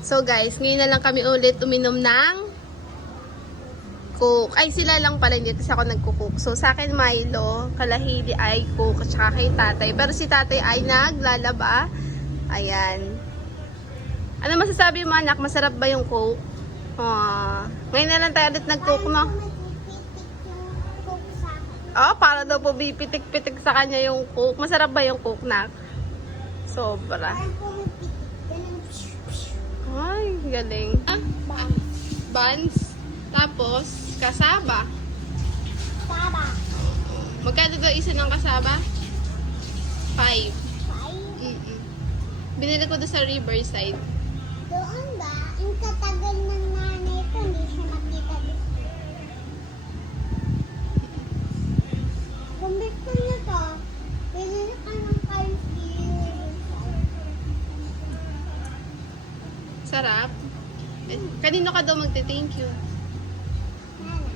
So guys, ngayon na lang kami ulit uminom ng Coke. Ay, sila lang pala, hindi kasi ako nagko-cook. So sa akin Milo, kalahili ay Coke, at saka kay tatay. Pero si tatay ay naglalaba. Ayan. Ano masasabi mo anak? Masarap ba yung Coke? Ngayon na lang tayo ulit nag-cook, no? Oh, para daw po bipitik-pitik sa kanya yung Coke. Masarap ba yung Coke, nak? Sobra. Ay, galing. Buns. Tapos, kasaba. Magkano daw isa ng kasaba? 5. Binili ko doon sa Riverside. Doon ba? Ang katagal ng nanay ko, hindi siya makita dito. Gumbit ko niya to. Binili ka ng Sarap. Kanino ka daw magte-thank you? Nana.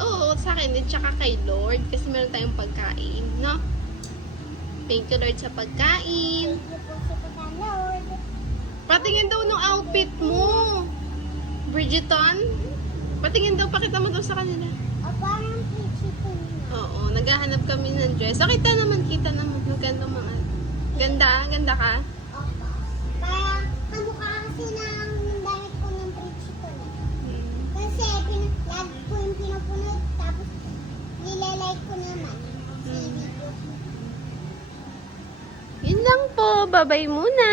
Oo, sa akin din, tsaka kay Lord. Kasi meron tayong pagkain, no? Thank you, Lord, sa pagkain. Thank you po sa Lord. Patingin daw ng outfit mo. Bridgeton? Patingin daw, pakita mo daw sa kanila. O parang peachy ko niya. Oo, naghahanap kami ng dress. So, kita naman. Maganda mga. Ganda ka? Opo. Kaya kamukha kasi ng damit ko ng peachy ko niya. Kasi lagi ko yung pinupunod, tapos nilalike ko naman. Si video. Yun lang po. Bye-bye muna.